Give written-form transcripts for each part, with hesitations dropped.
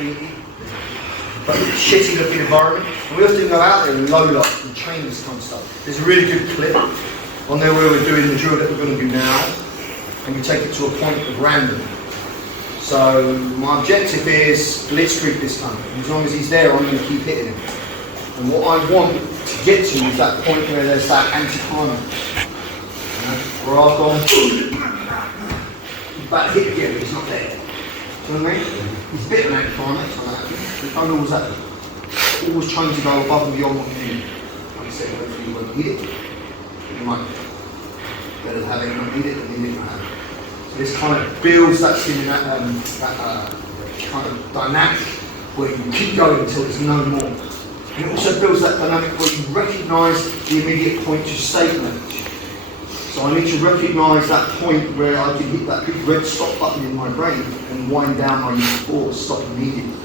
graffiti, but shitty looking environment. And we often go out there in low light and train this kind of stuff. There's a really good clip on there where we're doing the drill that we're going to do now, and we take it to a point of random. So my objective is blitzkrieg this time. As long as he's there, I'm going to keep hitting him. And what I want to get to is that point where there's that anti-climax. Where I've gone, he's about to hit again, but he's not there. Do you know what I mean? He's a bit of an anti-climax on that. We don't always have it. Always trying to go above and beyond what you need. Like I said, hopefully you won't need it. But you might. Better have it and not need it than need it and not have it. So this kind of builds that kind of dynamic where you keep going until there's no more. And it also builds that dynamic where you recognise the immediate point to statement. So I need to recognise that point where I can hit that big red stop button in my brain and wind down my use of force, stop immediately.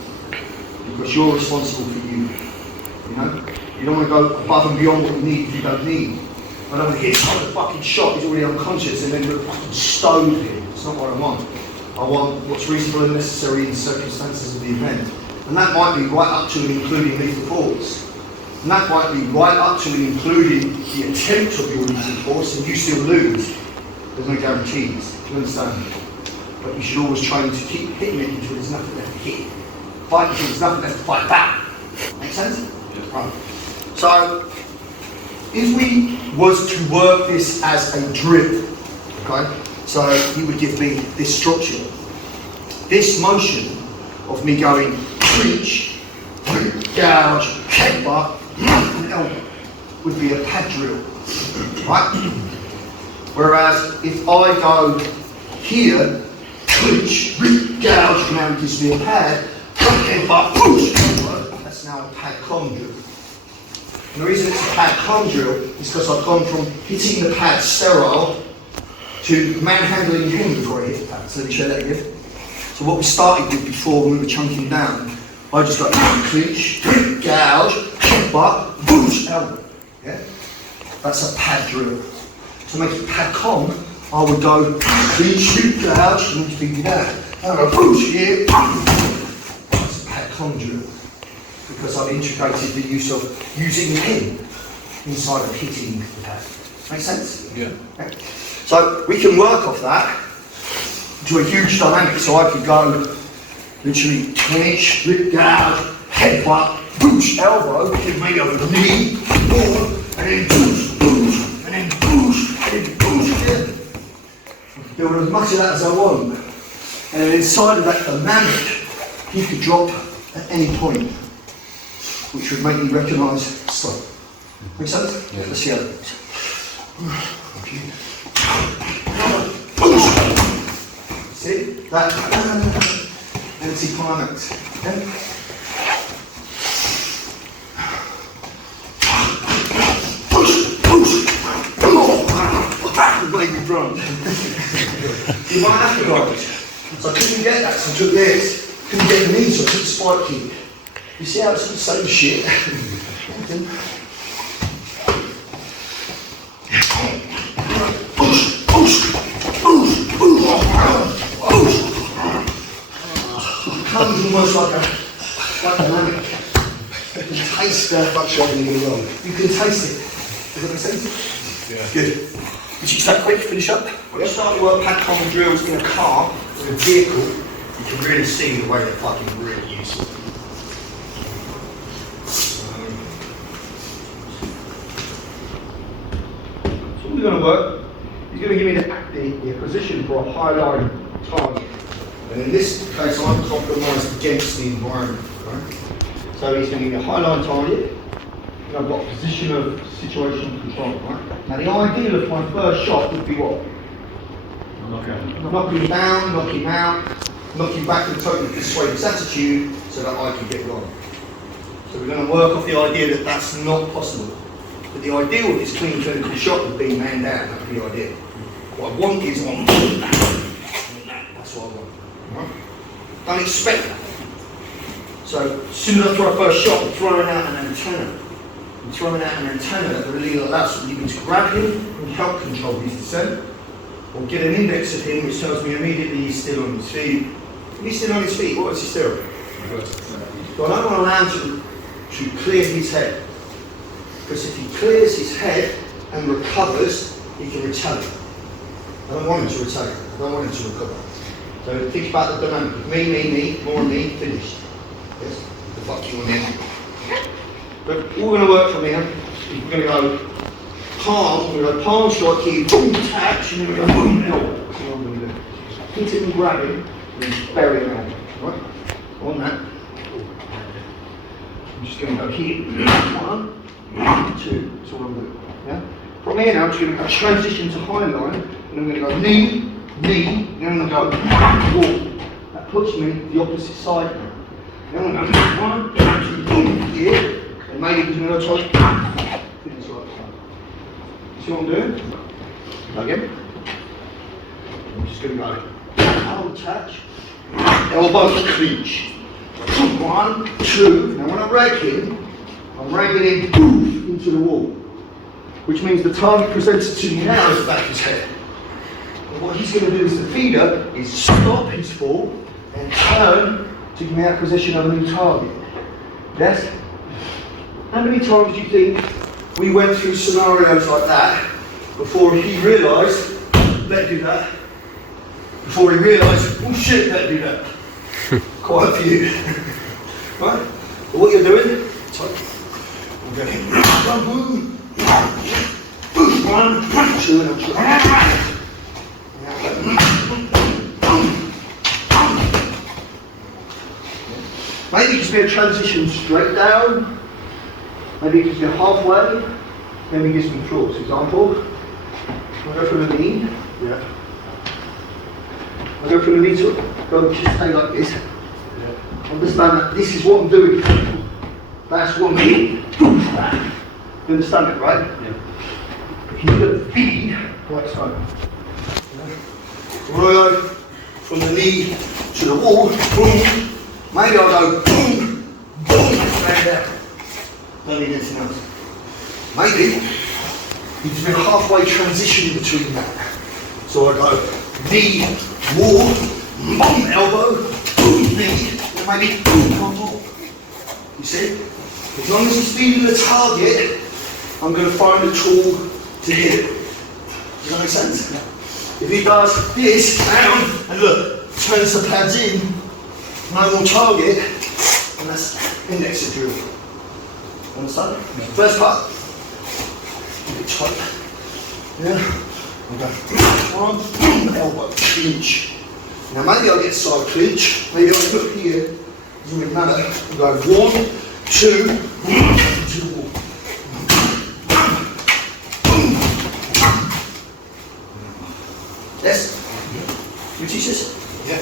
Because you're responsible for you. You know? You don't want to go above and beyond what you need if you don't need. I don't want to hit someone with a fucking shot, he's already unconscious, and then we're fucking stove him. It's not what I want. I want what's reasonable and necessary in the circumstances of the event. And that might be right up to and including lethal force. And that might be right up to and including the attempt of your lethal force, and you still lose. There's no guarantees. Do you understand? But you should always try to keep hitting it until there's nothing left to hit. Fight until there's nothing left to fight back. Make sense? Yeah. Right. So, if we was to work this as a drill, okay? So he would give me this structure. This motion of me going clinch, gouge, headbutt, and elbow would be a pad drill, right? Whereas if I go here, clinch, gouge, now it gives me a pad, headbutt, push, elbow, that's now a pad com drill. And the reason it's a pad com drill is because I've gone from hitting the pad sterile to manhandling him before I hit the pad. So let me show that again. So what we started with before when we were chunking down, I just got clinch, gouge, headbutt, boosh, elbow. Yeah? That's a pad drill. To make it pad com, I would go clinch, gouge, and you think that. And I go boosh here. That's a pad com drill. Because I've integrated the use of using the pin inside of hitting the pad. Make sense? Yeah. Okay. So we can work off that to a huge dynamic. So I could go literally clinch, gouge, headbutt, boosh, elbow, maybe over the knee, forward, and then boosh, boosh, and then boosh, and then boosh again. Build as much of that as I want. And then inside of that dynamic, he could drop at any point, which would make me recognise stop. Make sense? Yeah. Let's see how it goes. See? That anti-climax. Okay? Make me drunk. You might have to go. So I couldn't get that, so I took this. Couldn't get the knee, so I took the spike kick. You see how it's the same shit? It comes almost like a dynamic. You can taste the fluctuating in the world. You can taste it. Does that make sense? Yeah. Good. Would you start quick, finish up? When you start to work pad common drills in a car, in a vehicle, you can really see the way they're fucking really useful. We're going to work. He's going to give me the position for a high-line target. And in this case, I'm compromised against the environment. Right? So he's going to give me a high-line target. And I've got a position of situational control. Right? Now the ideal of my first shot would be what? Knock him down, knock him out, knock him back in a totally persuasive attitude so that I can get gone. So we're going to work off the idea that that's not possible. But the ideal of this clean clinical shot would be man down. That's the idea. What I want is on that. That's what I want. Right? Don't expect that. So as soon as I throw a first shot, I'm throwing out an antenna. I'm throwing out an antenna that really allows you to grab him and help control his descent, or get an index of him which tells me immediately he's still on his feet. If he's still on his feet, what is he still? So I don't want to allow him to clear his head. Because if he clears his head and recovers, he can retain. I don't want him to retain. I don't want him to recover. So think about the dynamic. Me, more me, finished. Yes? The fuck you want in. But all we're going to work from here is we're going to go palm, we're going to go palm strike here, boom, touch, and then we're going to go boom, elbow. That's what I'm going to do. Hit him and grab him, and then bury him elbow. Right? On that. I'm just going to go here. 1, 2. That's all I'm doing. Yeah? From here now, I'm just going to go transition to high line, and I'm going to go knee, then I'm going to go walk. That puts me the opposite side now. Then I'm going to go 1, 2, boom, here. And maybe he's going to try finish right side. See what I'm doing? Again. I'm just going to go elbow touch, elbow clinch. 1, 2. Now when I rag him, I'm ragging him poof, into the wall. Which means the target presented to me now is the back of his head. And what he's going to do as the feeder is stop his fall and turn to give me acquisition of a new target. Yes? How many times do you think we went through scenarios like that before he realised, better do that, before he realised, oh shit, better do that? Quite a few. Right? But what you're doing, I'm going 1, 2, and maybe it gives me a transition straight down. Maybe it gives me halfway, then it gives me through. For example, I go from the knee, I go from the knee to go and just stay like this. Understand that this is what I'm doing. That's what I'm doing. You understand it, right? Yeah. He's going to feed like so. When I go from the knee to the wall, boom, maybe I'll go boom, boom, and down. Don't need anything else. Maybe you can do a halfway transition between that. So I go knee, wall, boom, elbow, boom, knee, and maybe boom, one more. You see? As long as he's feeding the target, I'm going to find a tool to hit it. Does that make sense? Yeah. If he does this, down, and look, turns the pads in, no more target, and that's index of drill. Understand? Yeah. First part. Keep it tight. Yeah. Okay. 1, elbow, clinch. Now maybe I'll get side clinch. Maybe I'll put here. Doesn't really matter. We'll go 1, 2, to the wall. Yes? You teach us? Yeah.